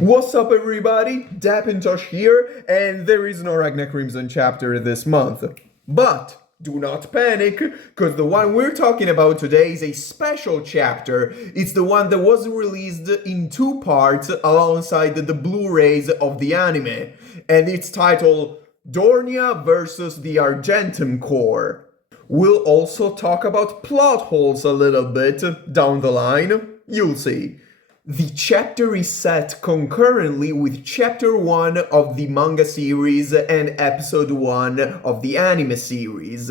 What's up everybody, Dapintosh here, and there is no Ragna Crimson chapter this month. But do not panic, because the one we're talking about today is a special chapter. It's the one that was released in two parts alongside the Blu-rays of the anime, and it's titled Dornia vs. the Argentum Corps. We'll also talk about Plotholes a little bit down the line, you'll see. The chapter is set concurrently with Chapter 1 of the manga series and Episode 1 of the anime series.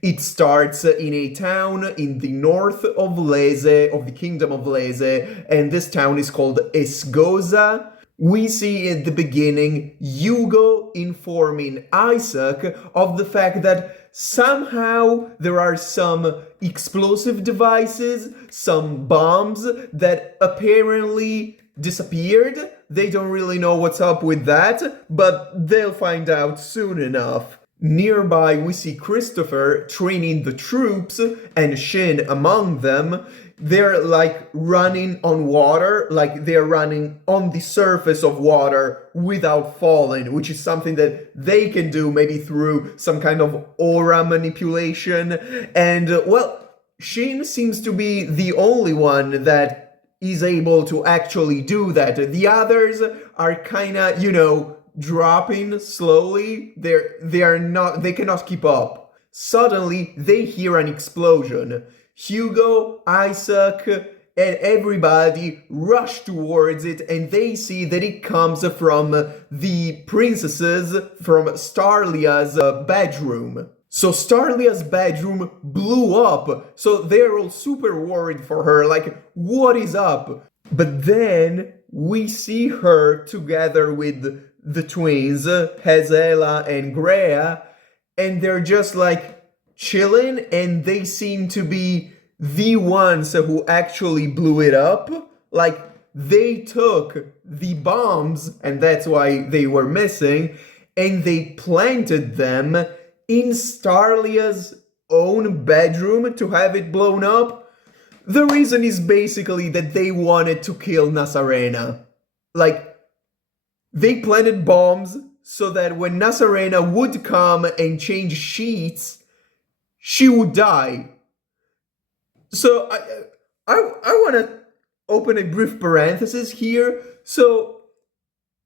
It starts in a town in the north of Lese, of the Kingdom of Lese, and this town is called Esgoza. We see at the beginning Hugo informing Isaac of the fact that somehow there are some explosive devices, some bombs that apparently disappeared. They don't really know what's up with that, but they'll find out soon enough. Nearby we see Christopher training the troops and Shin among them. They're like running on water, like they're running on the surface of water without falling, which is something that they can do maybe through some kind of aura manipulation. And well, Shin seems to be the only one that is able to actually do that. The others are kinda, dropping slowly. They cannot keep up. Suddenly, they hear an explosion. Hugo, Isaac, and everybody rush towards it, and they see that it comes from the princesses from Starlia's bedroom. So Starlia's bedroom blew up, so they're all super worried for her, like, what is up? But then we see her together with the twins, Hazela and Grea, and they're just like chilling, and they seem to be the ones who actually blew it up. Like, they took the bombs, and that's why they were missing, and they planted them in Starlia's own bedroom to have it blown up. The reason is basically that they wanted to kill Nazarena. Like, they planted bombs so that when Nazarena would come and change sheets, she would die. So I want to open a brief parenthesis here. So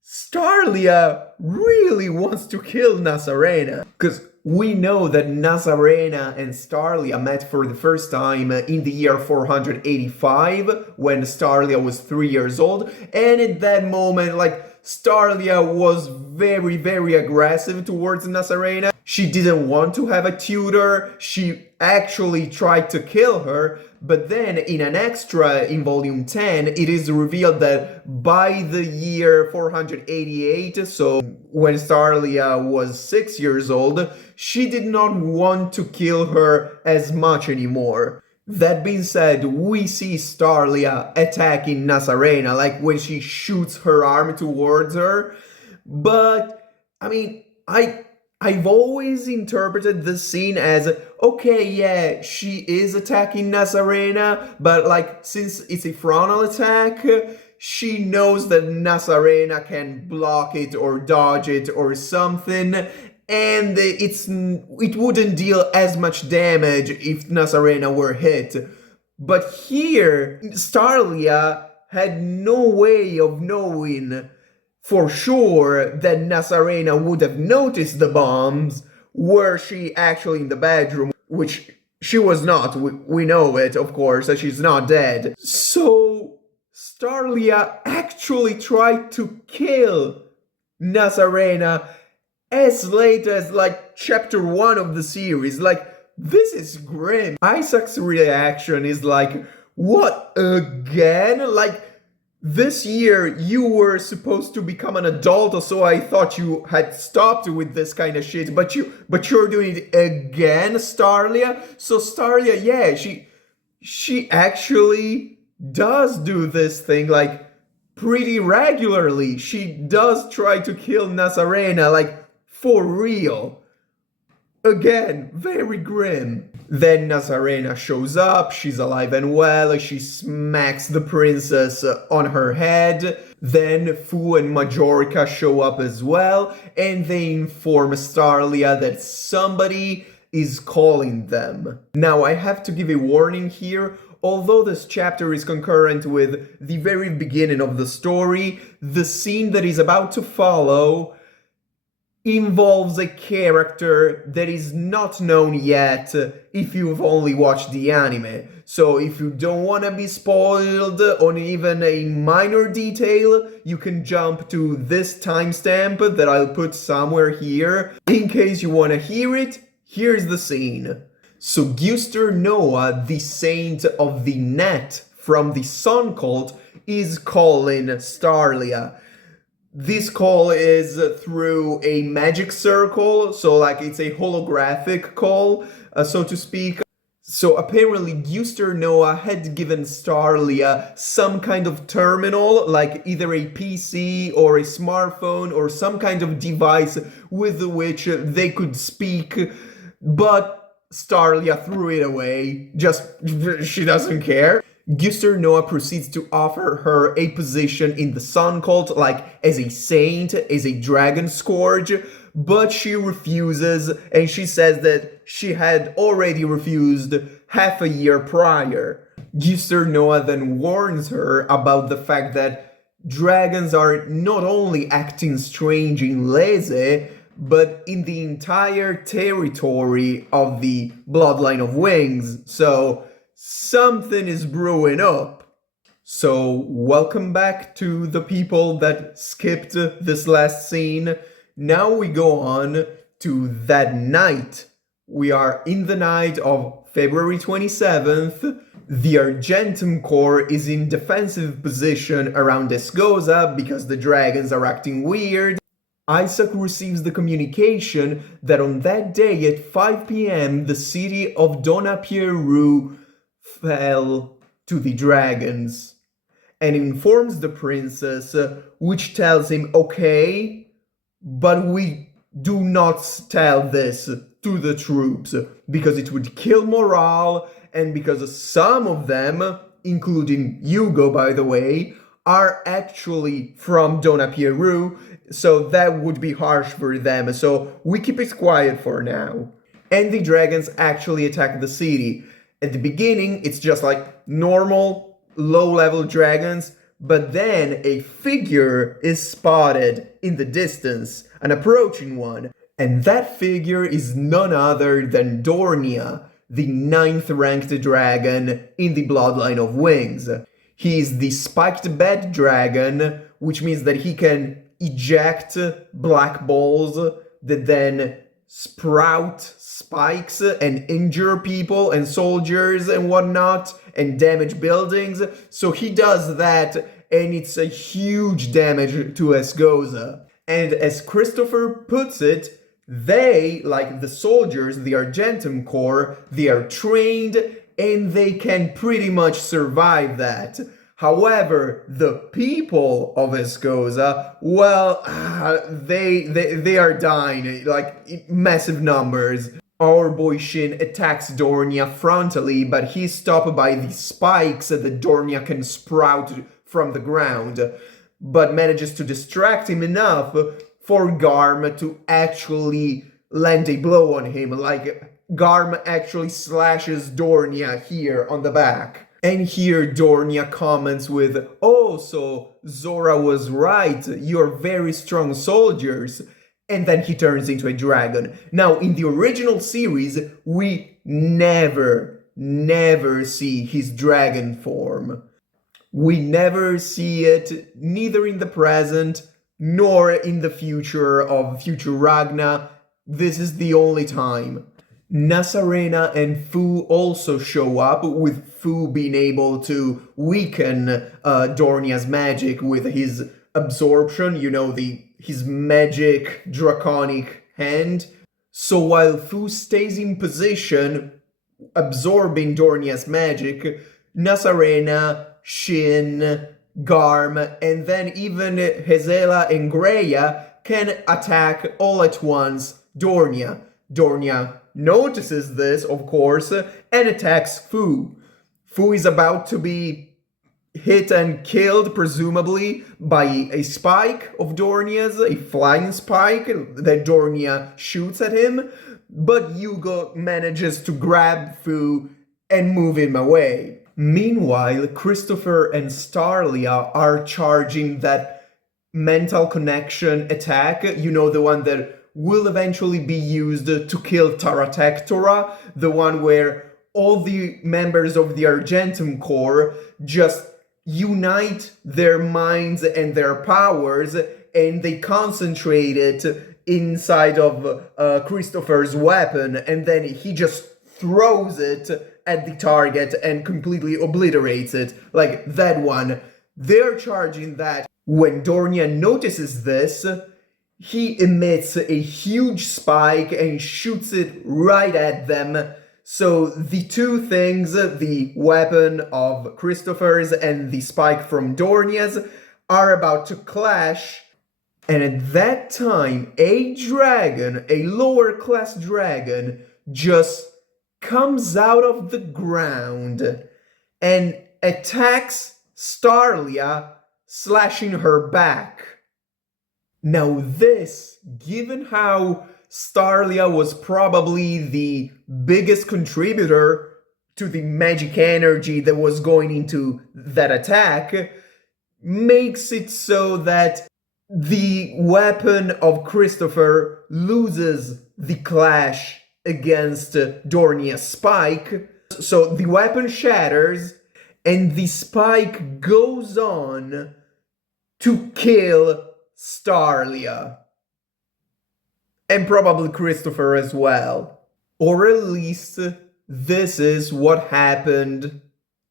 Starlia really wants to kill Nazarena, because we know that Nazarena and Starlia met for the first time in the year 485, when Starlia was 3 years old, and at that moment, like, Starlia was very, very aggressive towards Nazarena. She didn't want to have a tutor. She actually tried to kill her. But then in an extra in volume 10, it is revealed that by the year 488, so when Starlia was 6 years old, she did not want to kill her as much anymore. That being said, we see Starlia attacking Nazarena, like when she shoots her arm towards her. But, I mean, I've always interpreted this scene as, okay, yeah, she is attacking Nazarena, but like, since it's a frontal attack, she knows that Nazarena can block it or dodge it or something, and it wouldn't deal as much damage if Nazarena were hit. But here, Starlia had no way of knowing for sure that Nazarena would have noticed the bombs were she actually in the bedroom, which she was not. We know it, of course, that she's not dead. So Starlia actually tried to kill Nazarena as late as, like, chapter 1 of the series. Like, this is grim. Isaac's reaction is like, what, again? Like, this year you were supposed to become an adult, so I thought you had stopped with this kind of shit, but you're doing it again, Starlia? So Starlia, yeah, she actually does do this thing, like, pretty regularly. She does try to kill Nazarena, like, for real. Again, very grim. Then Nazarena shows up, she's alive and well, she smacks the princess on her head. Then Fu and Majorca show up as well, and they inform Starlia that somebody is calling them. Now, I have to give a warning here. Although this chapter is concurrent with the very beginning of the story, the scene that is about to follow involves a character that is not known yet if you've only watched the anime. So if you don't want to be spoiled on even a minor detail, you can jump to this timestamp that I'll put somewhere here. In case you want to hear it, here's the scene. So Guster Noah, the saint of the net from the Sun Cult, is calling Starlia. This call is through a magic circle, so like it's a holographic call, so to speak. So apparently Guster Noah had given Starlia some kind of terminal, like either a PC or a smartphone or some kind of device with which they could speak, but Starlia threw it away, she doesn't care. Guster Noah proceeds to offer her a position in the Sun Cult, like as a saint, as a dragon scourge, but she refuses, and she says that she had already refused half a year prior. Guster Noah then warns her about the fact that dragons are not only acting strange in Leze, but in the entire territory of the Bloodline of Wings, so something is brewing up. So, welcome back to the people that skipped this last scene. Now we go on to that night. We are in the night of February 27th. The Argentum Corps is in defensive position around Esgoza because the dragons are acting weird. Isaac receives the communication that on that day at 5 p.m. the city of Dona Pieru fell to the dragons, and informs the princess, which tells him, okay, but we do not tell this to the troops, because it would kill morale, and because some of them, including Hugo by the way, are actually from Dona Pieru, so that would be harsh for them, so we keep it quiet for now. And the dragons actually attack the city. At the beginning, it's just like normal, low-level dragons, but then a figure is spotted in the distance, an approaching one, and that figure is none other than Dornia, the 9th-ranked dragon in the Bloodline of Wings. He is the spiked bed dragon, which means that he can eject black balls that then sprout spikes and injure people and soldiers and whatnot and damage buildings. So he does that, and it's a huge damage to Esgoza. And as Christopher puts it, they, like the soldiers, the Argentum Corps, they are trained and they can pretty much survive that. However, the people of Esgoza, well, they are dying, like, in massive numbers. Our boy Shin attacks Dornia frontally, but he's stopped by the spikes that Dornia can sprout from the ground, but manages to distract him enough for Garm to actually land a blow on him, like Garm actually slashes Dornia here on the back. And here Dornia comments with, oh, so Zora was right, you're very strong soldiers. And then he turns into a dragon. Now, in the original series, we never see his dragon form. We never see it, neither in the present, nor in the future of future Ragna. This is the only time. Nazarena and Fu also show up, with Fu being able to weaken Dornia's magic with his absorption, you know, his magic draconic hand. So while Fu stays in position, absorbing Dornia's magic, Nazarena, Shin, Garm, and then even Hezela and Greya can attack all at once Dornia. Dornia notices this, of course, and attacks Fu. Fu is about to be hit and killed, presumably, by a spike of Dornia's, a flying spike that Dornia shoots at him, but Hugo manages to grab Fu and move him away. Meanwhile, Christopher and Starlia are charging that mental connection attack, you know, the one that will eventually be used to kill Taratectora, the one where all the members of the Argentum Corps just unite their minds and their powers, and they concentrate it inside of Christopher's weapon, and then he just throws it at the target and completely obliterates it. Like that one. They're charging that. When Dornia notices this, he emits a huge spike and shoots it right at them. So the two things, the weapon of Christopher's and the spike from Dornia's, are about to clash. And at that time, a dragon, a lower class dragon, just comes out of the ground and attacks Starlia, slashing her back. Now this, given how Starlia was probably the biggest contributor to the magic energy that was going into that attack, makes it so that the weapon of Christopher loses the clash against Dornia's spike. So the weapon shatters and the spike goes on to kill Starlia. And probably Christopher as well. Or at least this is what happened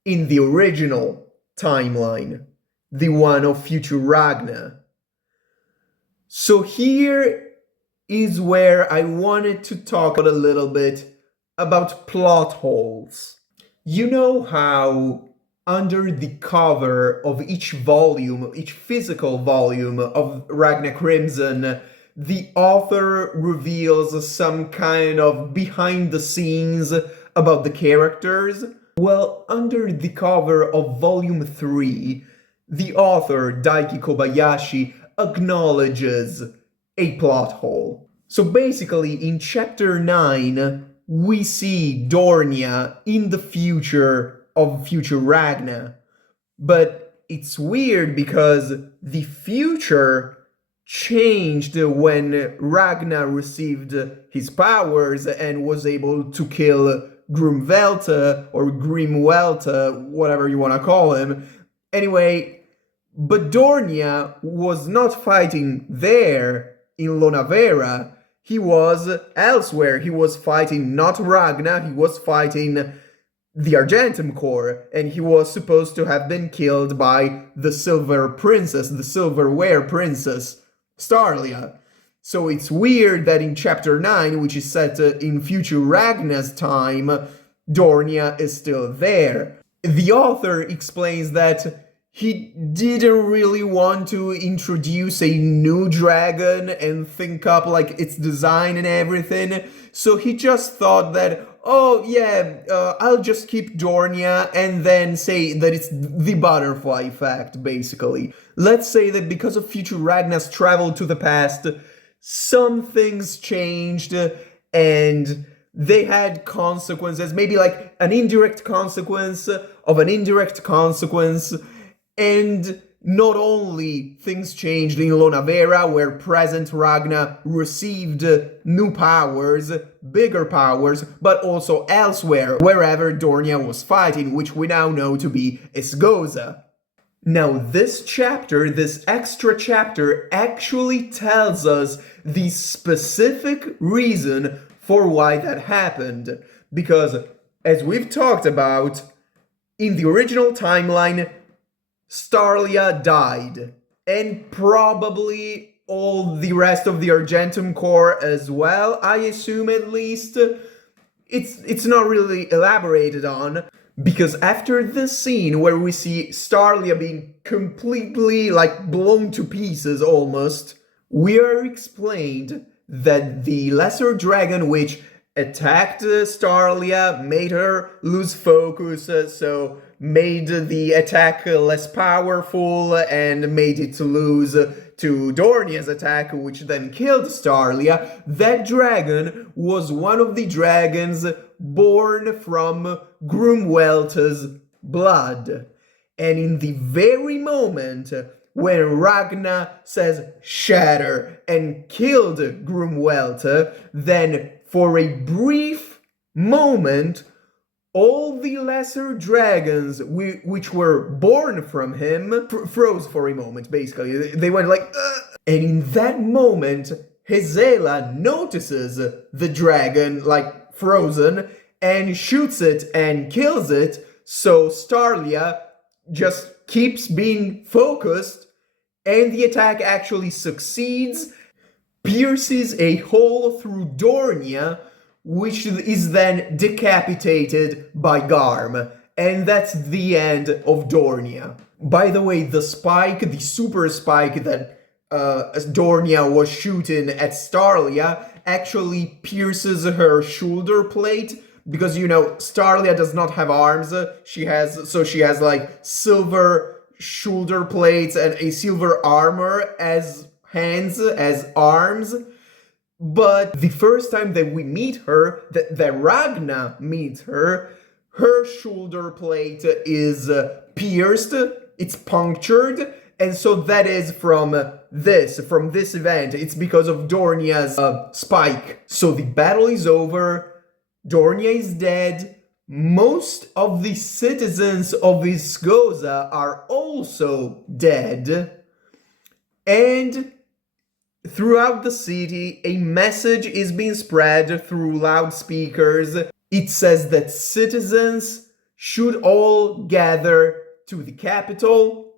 in the original timeline, the one of future Ragna. So here is where I wanted to talk a little bit about plot holes. You know how under the cover of each volume, each physical volume of Ragna Crimson, the author reveals some kind of behind the scenes about the characters? Well, under the cover of volume 3, the author, Daiki Kobayashi, acknowledges a plot hole. So basically, in chapter 9, we see Dornia in the future of future Ragna. But it's weird because the future changed when Ragna received his powers and was able to kill Grimvelta or Grimwelta, whatever you want to call him. Anyway, but Dornia was not fighting there in Lonavera. He was elsewhere. He was fighting not Ragna, he was fighting the Argentum Corps, and he was supposed to have been killed by the Silver Princess, the Silverware Princess, Starlia. So it's weird that in chapter 9, which is set in future Ragna's time, Dornia is still there. The author explains that he didn't really want to introduce a new dragon and think up like its design and everything, so he just thought that, oh yeah, I'll just keep Dornia and then say that it's the butterfly effect, basically. Let's say that because of future Ragna's travel to the past, some things changed and they had consequences, maybe like an indirect consequence of an indirect consequence. And not only things changed in Lonavera, where present Ragna received new powers, bigger powers, but also elsewhere, wherever Dornia was fighting, which we now know to be Esgoza. Now this chapter, this extra chapter, actually tells us the specific reason for why that happened. Because, as we've talked about, in the original timeline, Starlia died, and probably all the rest of the Argentum Corps as well, I assume at least. It's not really elaborated on, because after this scene where we see Starlia being completely, like, blown to pieces almost, we are explained that the Lesser Dragon, which attacked Starlia, made her lose focus, so made the attack less powerful and made it lose to Dornia's attack, which then killed Starlia. That dragon was one of the dragons born from Grumwelt's blood. And in the very moment when Ragna says shatter and killed Grumwelt, then for a brief moment, all the lesser dragons which were born from him froze for a moment, basically. They went like, ugh. And in that moment, Hezela notices the dragon, like, frozen, and shoots it and kills it, so Starlia just keeps being focused, and the attack actually succeeds, pierces a hole through Dornia, which is then decapitated by Garm. And that's the end of Dornia. By the way, the spike, the super spike that Dornia was shooting at Starlia actually pierces her shoulder plate, because, you know, Starlia does not have arms. She has like silver shoulder plates and a silver armor as hands, as arms. But the first time that we meet her, that Ragna meets her, her shoulder plate is pierced, it's punctured, and so that is from this event. It's because of Dornia's spike. So the battle is over, Dornia is dead, most of the citizens of Viscosa are also dead, and throughout the city, a message is being spread through loudspeakers. It says that citizens should all gather to the capital,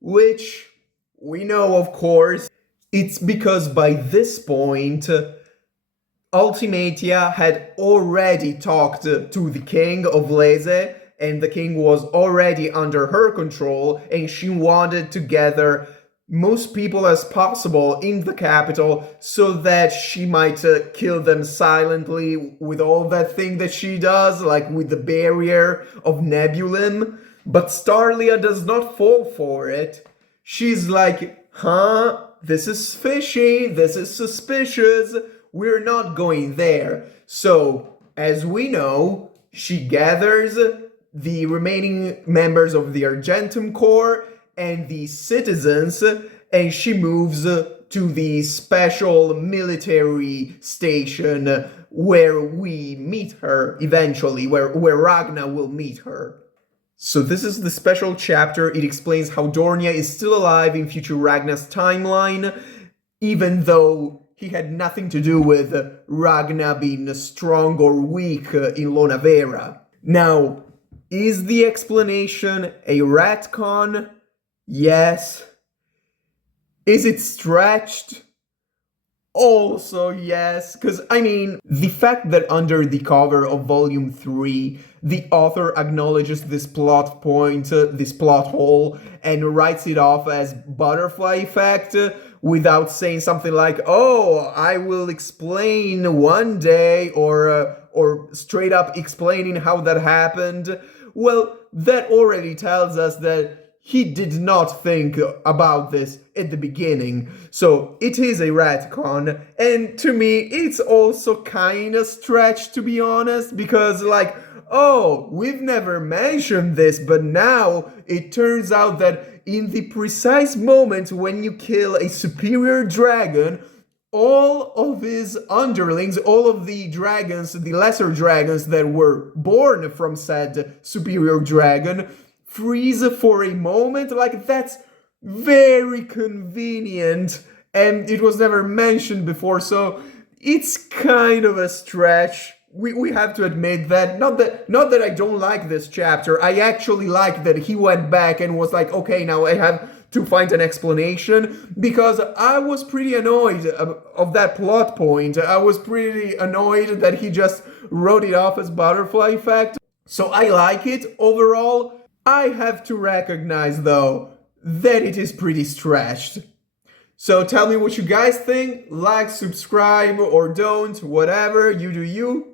which we know, of course, it's because by this point, Ultimatia had already talked to the king of Leze, and the king was already under her control, and she wanted to gather most people as possible in the capital so that she might kill them silently with all that thing that she does, like with the barrier of Nebulum. But Starlia does not fall for it. She's like, huh? This is fishy, this is suspicious, we're not going there. So, as we know, she gathers the remaining members of the Argentum Corps and the citizens, and she moves to the special military station where we meet her eventually, where Ragna will meet her. So this is the special chapter. It explains how Dornia is still alive in future Ragna's timeline, even though he had nothing to do with Ragna being strong or weak in Lonavera. Now, is the explanation a retcon? Yes. Is it stretched? Also yes, because, I mean, the fact that under the cover of Volume 3, the author acknowledges this plot point, this plot hole, and writes it off as butterfly effect, without saying something like, oh, I will explain one day, or straight up explaining how that happened, well, that already tells us that he did not think about this at the beginning. So it is a retcon, and to me it's also kinda stretched, to be honest, because like, oh, we've never mentioned this, but now it turns out that in the precise moment when you kill a superior dragon, all of his underlings, all of the dragons, the lesser dragons that were born from said superior dragon, freeze for a moment. Like, that's very convenient, and it was never mentioned before, so it's kind of a stretch. We have to admit that. Not that I don't like this chapter. I actually like that he went back and was like, okay, now I have to find an explanation, because I was pretty annoyed of that plot point. I was pretty annoyed that he just wrote it off as butterfly effect. So I like it overall. I have to recognize, though, that it is pretty stretched. So tell me what you guys think. Like, subscribe, or don't. Whatever. You do you.